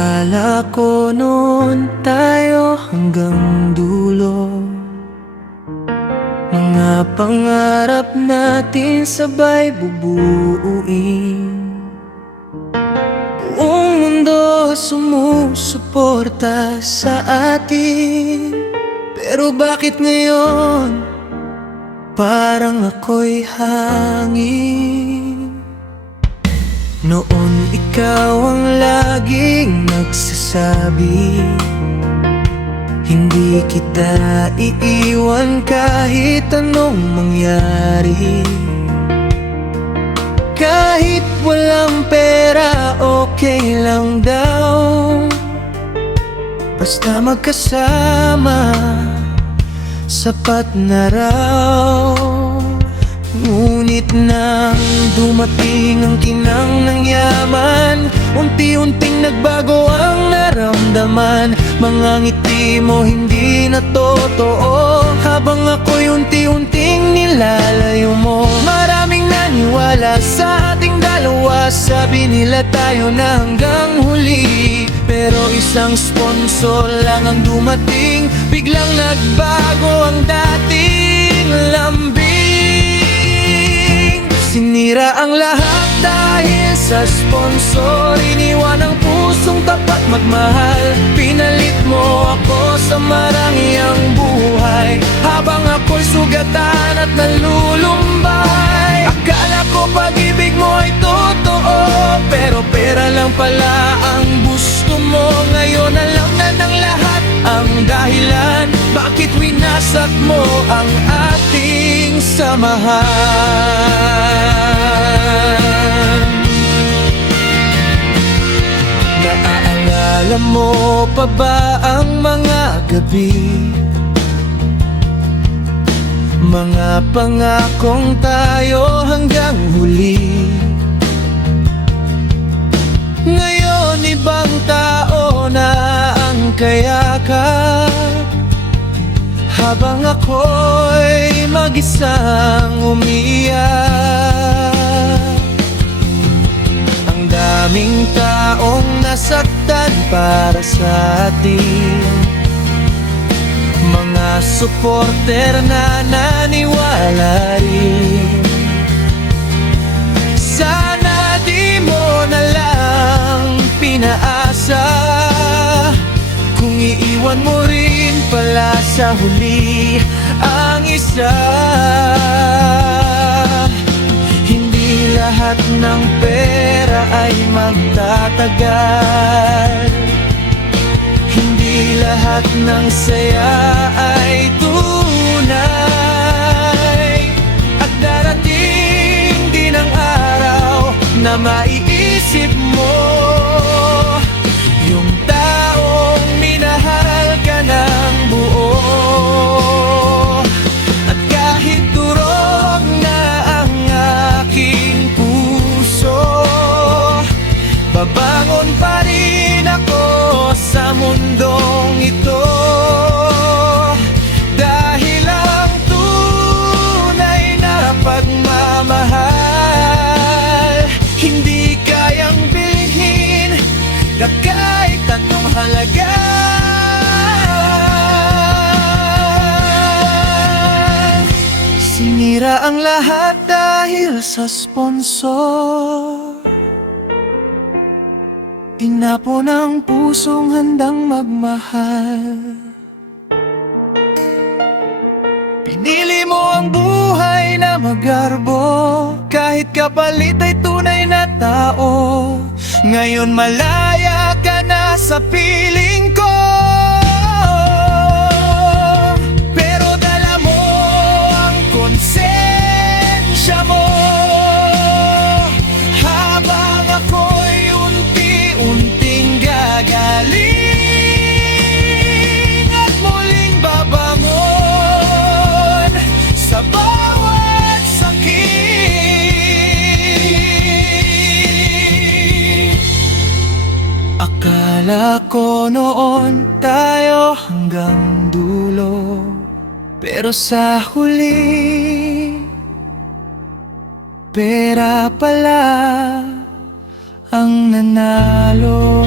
Akala ko noon tayo hanggang dulo, mga pangarap natin sabay bubuuin. Buong mundo sumusuporta sa atin, pero bakit ngayon parang ako'y hangin? Noon ikaw ang laging nagsasabi, hindi kita iiwan kahit anong mangyari. Kahit walang pera, okay lang daw, basta magkasama, sapat na raw. Ngunit nang dumating ang kinang ng yaman, unti-unting nagbago ang naramdaman. Mga ngiti mo hindi na totoo, habang ako'y unti-unting nilalayo mo. Maraming naniwala sa ating dalawa, sabi nila tayo na hanggang huli. Pero isang sponsor lang ang dumating, biglang nagbago ang dating lambing. Sinira ang lahat dahil sa sponsor, iniwan ang pusong tapat magmahal. Pinalit mo ako sa marangyang buhay, habang ako'y sugatan at nalulumbay. Akala ko pag-ibig mo ay totoo, pero pera lang pala ang gusto mo. Ngayon alam na ng lahat ang dahilan, bakit winasak mo ang ating samahan. Naaalala mo pa ba ang mga gabi, mga pangakong tayo hanggang huli? Ngayon ibang tao na ang kayakap, habang ako'y mag-isang umiyak. Ang daming taong nasaktan para sa atin, mga suporter na naniwala rin. Sana di mo na lang pinaasa, kung iiwan mo rin pala sa huli ang isa. Hindi lahat ng pera ay magtatagal, hindi lahat ng saya ay tunay. At darating din ang araw na maiisip mo yung taong minahal ka ng buo. At kahit durog na ang aking puso, babangon pa rin ako sa mundong ito. Dahil ang tunay na pagmamahal hindi kayang bilhin na kahit anong halaga. Sinira ang lahat dahil sa sponsor, tinapon ang pusong handang magmahal. Pinili mo ang buhay na magarbo, kahit kapalit ay tunay na tao. Ngayon malaya ka na sa piling ko, pero dala mo ang konsensya mo. Habang ako'y unti-unting gagaling at muling babangon sa bawat sakit. Akala ko noon tayo hanggang dulo, pero sa huli pera pala ang nanalo.